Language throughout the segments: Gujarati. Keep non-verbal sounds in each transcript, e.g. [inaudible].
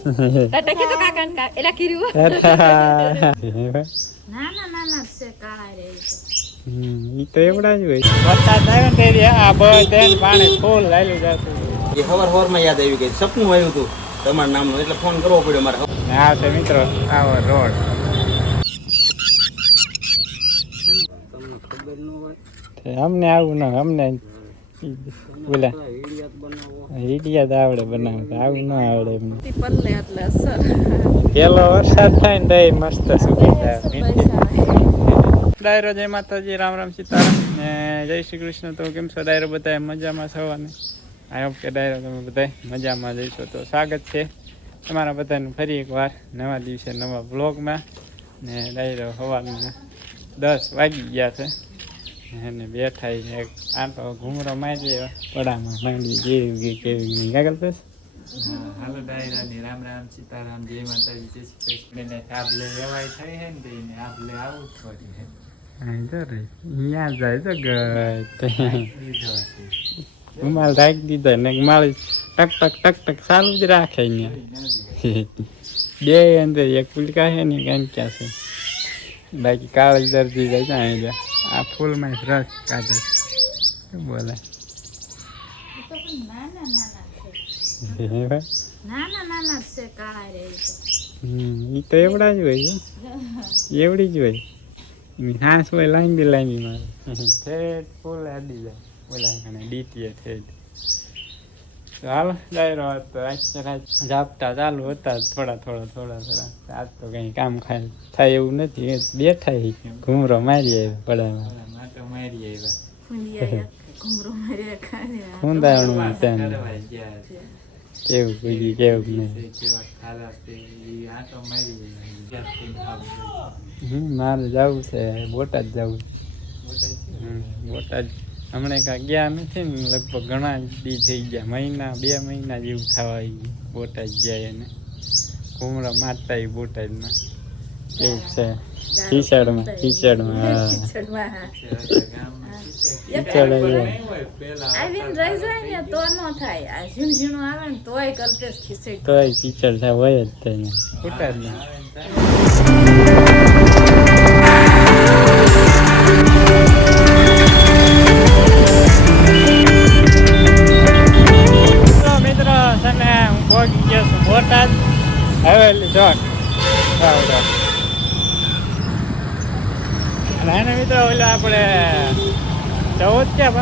ટાટા કા- તો એ હવાર હવારમાં યાદ આવી ગઈ સપનું આવ્યું હતું તમારા નામનું એટલે ફોન કરવો પડ્યો મારે આ છે મિત્રો આવો રોડ તે અમને આવું ના અમને બોલા. ઈડિયા તો આવડે બનાવતા આવું ન આવડે એમને પેલો વરસાદ થાય ને મસ્ત સુકી જાય ડાયરો જય માતાજી રામ રામ સીતારામ. ને જય શ્રી કૃષ્ણ. તો કેમ છો ડાયરો બધા મજામાં થવાની આઈ હોપ કે ડાયરો તમે બધા મજામાં જઈશો તો સ્વાગત છે તમારા બધાનું ફરી એકવાર નવા દિવસે નવા બ્લોગમાં ને ડાયરો સવારના દસ વાગી ગયા છે. અને બેઠા ઈ એક તો ઘૂમરો મારી પડામાં. માંડી જેવી કેવી કાગળ પેસ હાલો ડાયરાની રામ રામ સીતારામ જય માતાજી જય શ્રી કૃષ્ણ. ને આબલે લેવાય થઈ હે ને તેને આબલે આવું થોડી હે. અહીંયા જાય તો ગઈ. રૂમાલ રાખી દીધો ને માળી ટક ટક ટક ટક ચાલુ જ રાખે અહીંયા બે અંદર એક પુલકા છે ને કેમ ક્યાં છે. બાકી કાળી દર્દી જાય છે અહીંયા. આ ફૂલમાં રસ કાઢે. શું બોલે? તો એવડા જ હોય એવડી જ હોય. હાંસ હોય લાંબી લાંબી મારે. ઠેઠ ફૂલ આડી જાય. ઓલા ડીટીએ ઠેઠ. હાલો ડાયરો હતો રાત જાપતા ચાલુ હતા થોડા થોડા થોડા થોડા. આજ તો કંઈ કામ ખાય થાય એવું નથી બેઠા હી ઘૂમરો મારી આવ્યા પડામાં મારી આવ્યા. ઊંધાણું ત્યાં કેવું પૂજી કેવું નહીં. મારે જવું છે બોટાદ જવું બોટાદ. હમણાં કાંઈ ગયા નથી ને લગભગ ઘણા દી થઈ ગયા મહિના બે મહિના જેવું થવા બોટાદ ગયા એને. ઘૂમરા મારતા આવી બોટાદમાં. કેવું છે. ખીચડમાં ખીચડમાં હા. ખીચડ જાય તોય ખીચડ. થાય હોય જ તેને.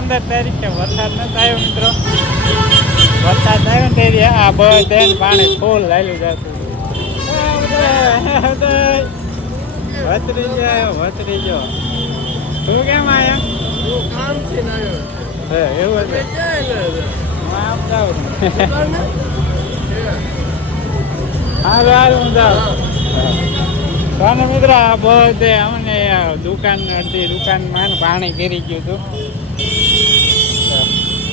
પંદર તારીખે વરસાદ ન આવ્યો મિત્રો. વરસાદ આવ્યો ને તેથી આ બધા પાણી ફૂલ લાયલું જતું વતરી જાય વતરી જો તું કેમ હે. એવું હતું હું આમ જાઉં. હારું હારું હું જાઉં. કોને મિત્ર આ બધે અમને દુકાન અડધી દુકાનમાં પાણી ગીરી ગયું હતું.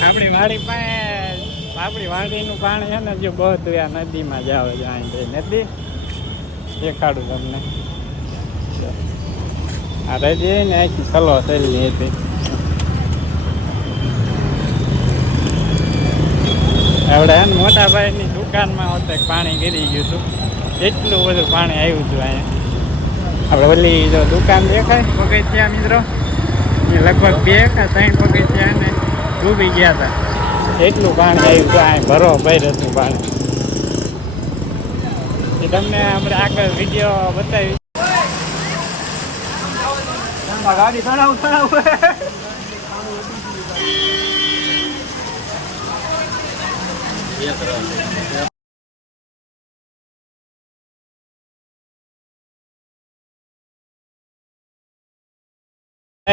આપણી વાડી પાસે આપણી વાડીનું પાણી છે ને, જો બધું આ નદીમાં જાવ જાય છે નદી. દેખાડું તમને. જો. આ રજી ને આખી સલો થયેલી હતી. આપણે એમ મોટા ભાઈની દુકાનમાં હોતે પાણી ગીરી ગયું હતું. એટલું બધું પાણી આવ્યું હતું અહીંયા. આપણે ઓલી જો દુકાન દેખાય, પગથિયા મિત્રો? લગભગ બે કે ત્રણ પગથિયા ને. ડૂબી ગયા હતા. એટલું પાણી આવ્યું તો અહીં ભરો ભાઈ હતું પાણી એ તમને આપણે આગળ વીડિયો બતાવી. ગાડી ચડાવ ચડાવ.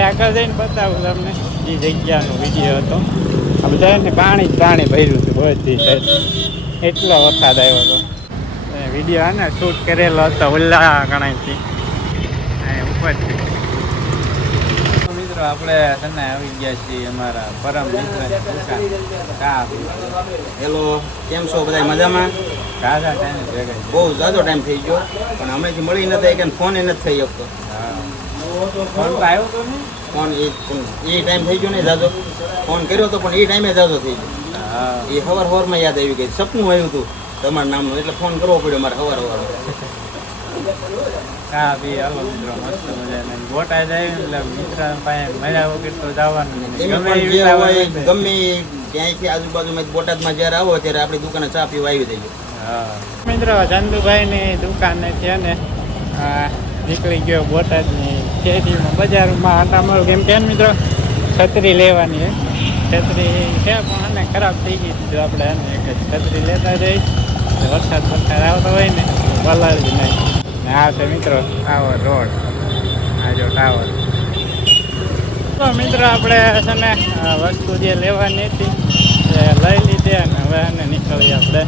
આગળ જઈને બતાવું તમને. એ જગ્યાનો વીડિયો હતો. આ બધા ને પાણી જ પાણી ભર્યું હતું બધી એટલો વરસાદ આવ્યો હતો. વીડિયો આને શૂટ કરેલો હતો ઉલ્લા ગણાયથી. ઉપરથી મિત્રો, આપણે તને આવી ગયા છીએ અમારા પરમ મિત્ર હેલો, કેમ છો બધા મજામાં? કાજા ટાઈમે બહુ જાજો ટાઈમ થઈ ગયો. પણ અમેથી મળી નથી કે ફોન એ નથી થઈ શકતો. ફોન તો આવ્યો તો ફોન એ એ ટાઈમ થઈ ગયો ને જાજો. ફોન કર્યો તો પણ એ ટાઈમે જાજો થઈ ગયો. એ હવાર હવારમાં યાદ આવી ગઈ. સપનું આવ્યું હતું તમારા નામનું એટલે ફોન કરવો પડ્યો મારે હવાર હાલો મિત્રો મસ્ત આવી એટલે મિત્ર પાસે મજા વગર તો જવાનું. ગમે. ગમે ક્યાંયથી આજુબાજુમાં બોટાદમાં જ્યારે આવો ત્યારે આપણી દુકાને ચા પીવા આવી જઈએ. હા. મિત્રો ચંદુભાઈની દુકાને છે ને નીકળી ગયો બોટાદની ખેતીમાં બજારમાં આટા મળું કેમ કે મિત્રો, છત્રી લેવાની છે છત્રી છે પણ આને ખરાબ થઈ ગઈ હતી આપણે એને એક જ છત્રી લેતા જઈએ. વરસાદ વરસાદ આવતો હોય ને પલાળી નહીં ને આ છે મિત્રો ટાવર રોડ આ જો ટાવર તો મિત્રો આપણે છે ને વસ્તુ જે લેવાની હતી, એ લઈ લીધી અને હવે એને નીકળીએ આપણે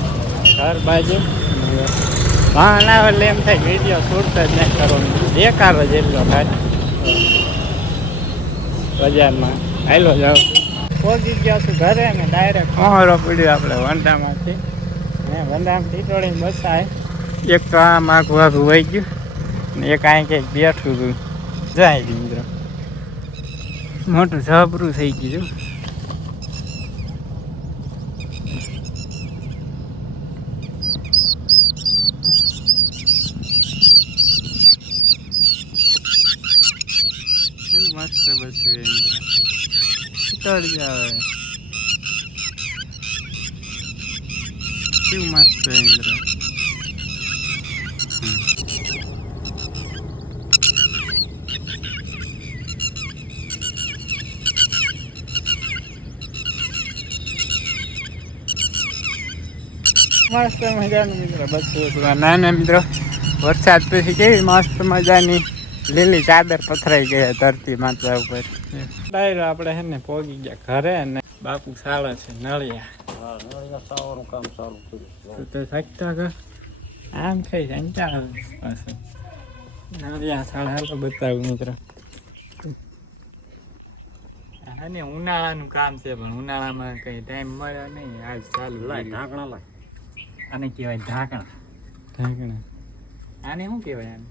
ઘર બાજુ. આવે એટલે એમ થાય વીડિયો શૂટ જ નહીં કરવાનો. બેકાર જ એટલો થાય. બજારમાં. હાલો જાઓ. પહોંચી ગયા છું ઘરે ને ડાયરેક્ટ ખોરો પડ્યો આપણે વંડામાંથી. ને વંડામાં ટીટોળી બસાય. એક તો આમ આખું વાઘું વહી ગયું ને એક અહીં કંઈક બેઠું હતું. જાય મિત્રો. મોટું જબરું થઈ ગયું ચડી આવે કેવું મસ્ત ઇન્દ્ર મસ્ત મજાનું મિત્ર, બસ નાના મિત્રો, વરસાદ પછી કેવી મસ્ત મજાની લીલી ચાદર પથરાઈ ગઈ ધરતી માતા ઉપર. ડાયરો આપણે હે ને પોગી ગયા ઘરે ને બાપુ સાળા છે નળિયા. કામ સારું કર્યું. તો થાકતા કર આમ ખાઈ સંચાળ પાછું. નળિયા સાડા હાલો બતાવું મિત્ર. હા ને ઉનાળાનું કામ છે પણ ઉનાળામાં કઈ ટાઈમ મળ્યો નહીં. આજ ચાલુ લાય ઢાંકણા લાય આને કહેવાય ઢાંકણા. ઢાંકણા. આને શું કહેવાય આને?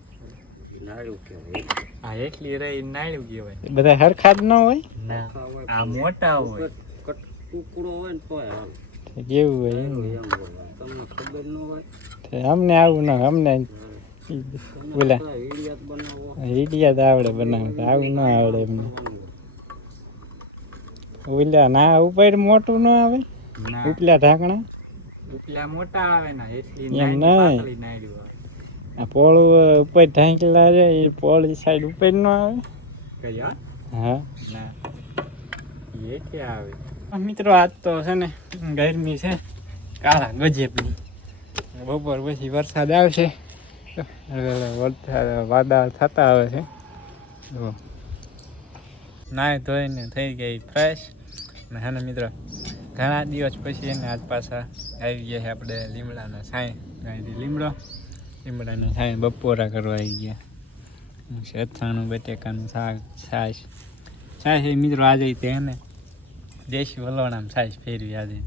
આ એટલી રહી નાળ્યું કહેવાય. બધા હરખા જ ન હોય? ના આ મોટા હોય. કુકડો હોય ને તોય હાલ કેવું હોય એમ? ને. એમ બોલવાનું. તમને ખબર ન હોય? તો અમને આવું ના અમને બોલા. હિડિયા તો આવડે બનાવતા આવું ના આવડે એમને. ઓલા ના ઉપર મોટું ના આવે? ઉપલા ઢાંકણા? ઉપલા મોટા આવે ના એટલી એમ નહીં. આ પોળું ઉપર ઢાંકેલા છે એ પોળી સાઈડ ઉપર ન આવે. કયા? હા. ના. એ કે આવે? મિત્રો આજ તો છે ને ગરમી છે કાળા ગજેબની. બપોર પછી વરસાદ આવશે. વરસાદ વાદળ થતા આવે છે. નાય ધોઈને થઈ ગઈ ફ્રેશ ને હા મિત્રો ઘણા દિવસ પછી એને આજ પાછા આવી ગયા છે આપણે લીમડાના ગાયથી લીમડો. લીમડાના સાંય બપોરા કરવા આવી ગયા. અથાણું બટેકાનું શાક છાશ. છાશ એ મિત્રો આજે તે ને દેશી વલોણામાં છાશ ફેરવી આજે.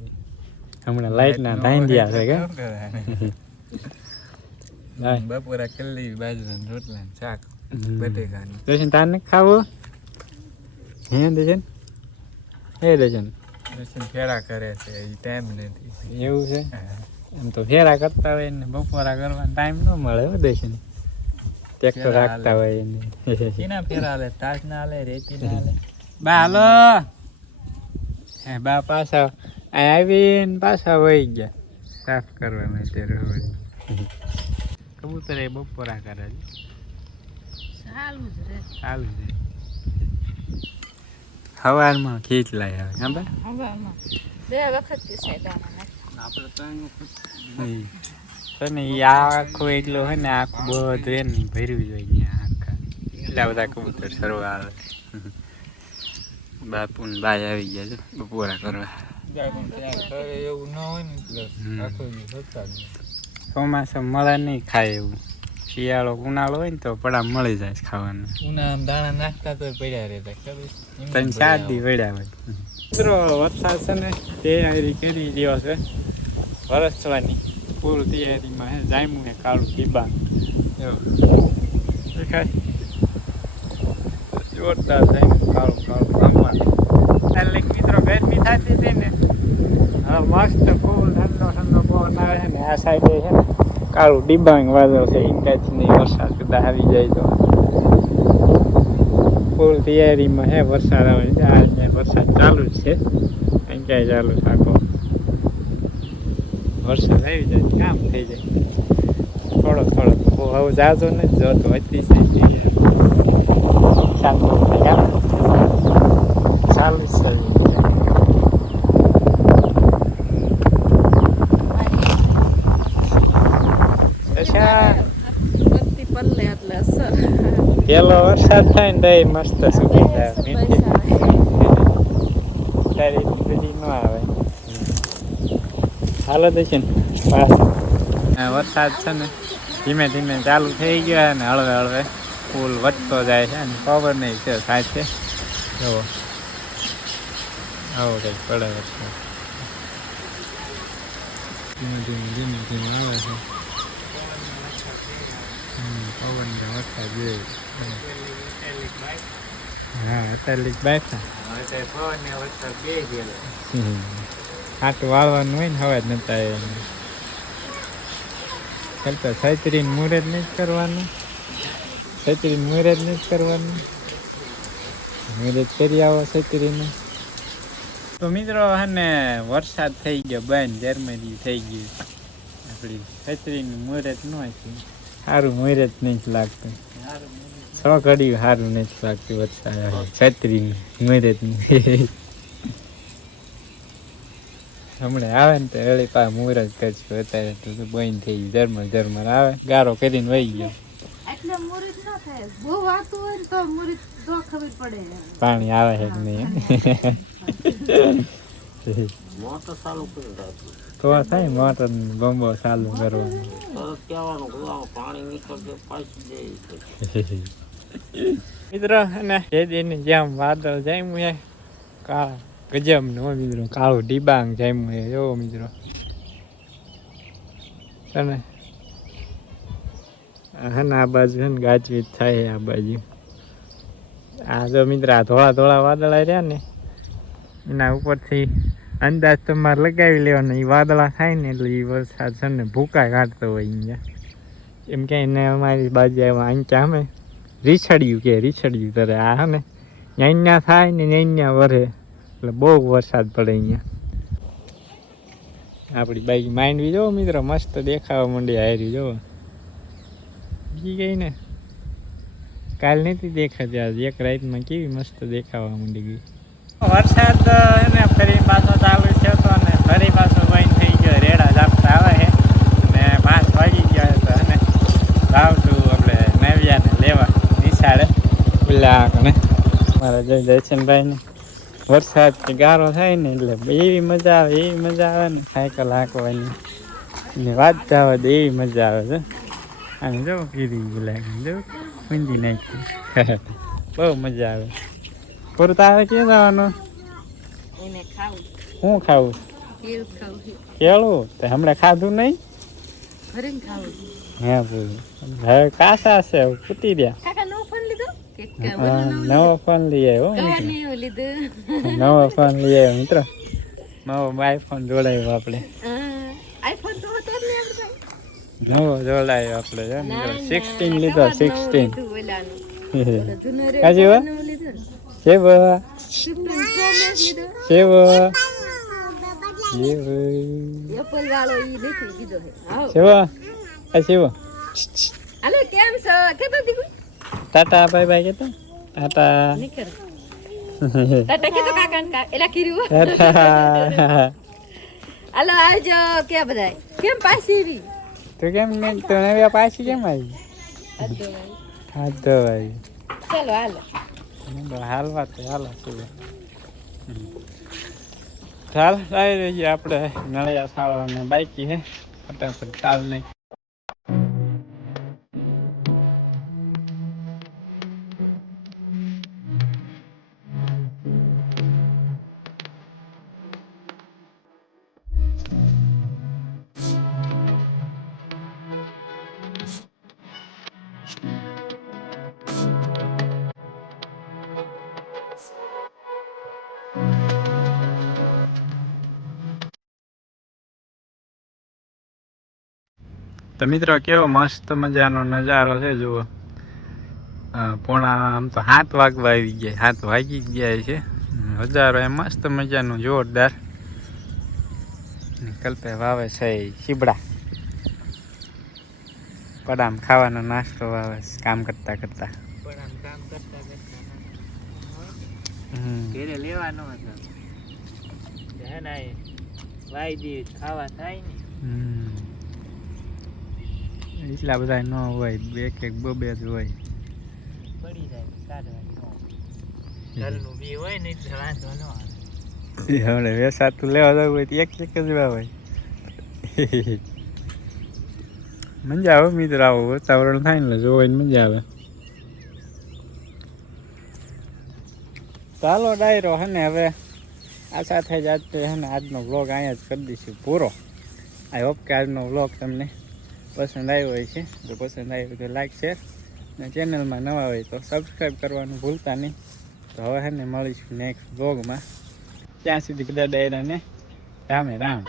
હમણાં ધાઈ ગયા છે કે? બપોરા કલ્લી બાજરાના રોટલા શાક. બટેકાની. દર્શન તાર ને ખાવું? હે દર્શન? હે દર્શન? દર્શન ફેરા કરે છે ટાઈમ નથી. એવું છે? એમ તો ફેરા કરતા હોય ને બપોરા કરવાનો ટાઈમ ન મળે હો ટ્રેક્ટર ટેક્ટર રાખતા હોય ને. કીના ફેરા હાલે? તાસ ના હાલે રેતી ના હાલે? બા હાલો. હે બા પાછા આવીને પાછા વહી ગયા. સાફ કરવા માટે રોડ કબૂતર એ બપોરા કરે છે. ચાલુ જ રે ચાલુ છે સવારમાં ખીચ લાય આવે હા બા? હવારમાં. બે વખત પીસાય દાણા તને આખું એટલું હોય ને આખું બધું એને ભર્યું જોઈએ આખા. એટલા બધા કબૂતર સરવા આવે. બાપુ ને બાય આવી ગયા છે બપોરા કરવા. એવું ન હોય ને. ચોમાસા મળે નહીં ખાય એવું. શિયાળો ઉનાળો હોય ને તો પડા મળી જાય ખાવાનું. ઉનાળામાં દાણા નાખતા તો પડ્યા રહેતા ત્રણ ચાર દી પડ્યા હોય. મિત્રો વરસાદ છે ને તૈયારી કરી રહ્યો છે. વરસવાની ફૂલ તૈયારીમાં હે જામ્યું ને કાળું એવું. દેખાય? જોરદાર થાય કાળું કાળું કામમાં એટલે મિત્રો ગરમી થતી હતી ને? હવે મસ્ત ફૂલ ઠંડો ઠંડો પવન આવે છે ને આ સાઈડે છે ને કાળું ડિબાંગ વાદળ છે ઇન્ટેચ નહીં વરસાદ કદાચ આવી જાય તો. ફૂલ તૈયારીમાં હે વરસાદ આવે છે ચાલુ જ છે. ક્યાંય ચાલુ છે આખો. વરસાદ આવી જાય કામ થઈ જાય. થોડો થોડો. હવે જાજો ને જોતો અતિશય ચાલુ જ છે પેલો વરસાદ થાય ને મસ્ત સુખી જાય મીઠી તારી બધી ન આવે હાલો તો છે ને? પાસ. વરસાદ છે ને ધીમે ધીમે ચાલુ થઈ ગયો ને હળવે હળવે ફૂલ વધતો જાય છે ને ખબર નહીં છે સાચે જુઓ. આવો કંઈક પડે વરસાદ. ધીમે ધીમે ધીમે ધીમે આવે છે. હમ, પવન ને વરસાદ જોઈએ હા અત્યારે બાયસા આટલું વાળવાનું હોય ને હવે જ નતા એને ચાલતા સૈત્રીને મુહૂર્ત નહીં જ કરવાનું. સૈત્રીને મુહૂર્ત નહીં જ કરવાનું. મુહૂર્ત કરી આવો સૈત્રીને તો મિત્રો હે વરસાદ થઈ ગયો બંધ જર્મની થઈ ગયું. આપણી સૈત્રીનું મુહૂર્ત ન હોય સારું મુહૂર્ત નહીં જ લાગતું. સો ઘડી સારું નહીં લાગતું વરસાદ આવે. છત્રી મુહૂર્તનું હમણાં આવે ને તો એળી પા મુહૂર્ત કરશું. અત્યારે તો બંધ થઈ ગયું. ધર્મ ધર્મ આવે. ગારો કરીને વહી ગયો. એટલે મુરીત ના થાય. બહુ વાતું હોય તો મુરીત તો પડે. પાણી આવે છે કે નહીં? તો થાય મોટર બંબો ચાલુ કરવાનું. મિત્રો અને જેદીની જેમ વાદળ જાય કાળા. ગજબ નો મિત્રો કાળું ડિબાંગ જામ્યું છે જો મિત્રો અને હા ને આ બાજુ છે ને ગાજવીજ થાય આ બાજુ આ જો મિત્ર ધોળા ધોળા વાદળા રહ્યા ને એના ઉપરથી અંદાજ તમારે લગાવી લેવાનો એ વાદળા થાય ને એટલે એ વરસાદ છે ને ભૂકા કાઢતો હોય અહીંયા એમ કે એને અમારી બાજુ આવ્યા અંચા અમે રીછડ્યું કે રીછડ્યું તરે આ હે ને ન્યા થાય ને ન્યા વરે એટલે બહુ વરસાદ પડે અહીંયા. આપણી બાઈક માંડવી જો મિત્રો મસ્ત દેખાવા માંડી હારી જોવો બીજી ગઈ ને. કાલ નથી દેખાતી આજે એક રાઈતમાં કેવી મસ્ત દેખાવા માંડી ગઈ. વરસાદ એને ફરી પાછો ચાલુ છે તો ને ફરી પાછો બંધ થઈ ગયો. રેડા ઝાપટા આવે છે ને પાંચ વાગી ગયા તો અને આવતું આપણે નવ્યાને લેવા નિશાળે. પેલા કને મારા જય જયચંદભાઈ ને વરસાદ કે ગારો થાય ને એટલે એવી મજા આવે એવી મજા આવે ને સાયકલ હાંકવાની. ને વાત જવા દે એવી મજા આવે છે. અને જો કીધી બોલાય જો ઊંધી નાખી. [laughs] બહુ મજા આવે. પૂરું તારે ક્યાં જવાનું? ખાવું. શું ખાવું? કેળું તે હમણાં ખાધું નહીં? હે પૂરું હવે કાસા છે રહ્યા. કાકા નવો ફોન લીધો કે હા, નવો ફોન લઈ આવ્યો નવો ફોન લઈ આવ્યો મિત્રો. નવો આઈફોન જોડાયો આપણે. આઈફોન તો હતો જ ને આપણે નવો જોડાયો આપણે સિક્સટીન લીધો સિક્સટીન કાજી વા? નવું લીધું ને. છે બા 15 Pro Max લીધો. છે બા છે Apple વાળો ઈ નથી લીધો છે. હાવ. છે બા આ છે બા કેમ છો? કે દીકુ? ટાટા બાય બાય કેતા ટાટા નીકળ. ટાટા કીધું કાકાને કા- એલા કીધું. ટાટા હાલો, આવજો કે બધાય. કેમ પાછી રહી? તું કેમ નહીં તો નવી પાછી કેમ આવી અદ્દો ભાઈ. હા તો ભાઈ ચાલો હાલો તો હાલવા તો હાલો શું ચાલ આવી રહીએ આપણે નળિયા સાળવાને બાઈકી હે ફટાફટ ચાલ નહીં તો મિત્રો કેવો મસ્ત મજાનો નજારો છે જુઓ. પોણા આમ તો હાથ વાગવા આવી ગયા હાથ વાગી ગયા છે. હજારો એ મસ્ત મજાનું જોરદાર. કલ્પે વાવે છે શીબડા. પડામ ખાવાનો નાસ્તો વાવે કામ કરતા કરતા. ઘેરે લેવાનો હતો. વાઈ દી ખાવા થાય ને. એટલા બધા ન હોય બે એક એક બે બે જ હોય. પડી જાય કાઢવાની બી હોય ને વાંધો ન આવે. હમણે વેસાતું લેવા જવું હોય તો એક એક જ વાવે મજા આવે મિત્ર આવો વાતાવરણ થાય ને જોવાની મજા આવે. ચાલો ડાયરો હે ને હવે આ સાથે જ આજ હે ને આજનો વ્લોગ અહીંયા જ કરી દઈશું પૂરો. આઈ હોપ કે આજનો વ્લોગ તમને પસંદ આવ્યો હોય છે, જો પસંદ આવ્યો તો લાઈક શેર અને ચેનલમાં નવા હોય તો સબસ્ક્રાઈબ કરવાનું ભૂલતા નહીં. તો હવે ને મળીશું નેક્સ્ટ બ્લોગમાં ત્યાં સુધી બધા ડાયરાને રામે રામ.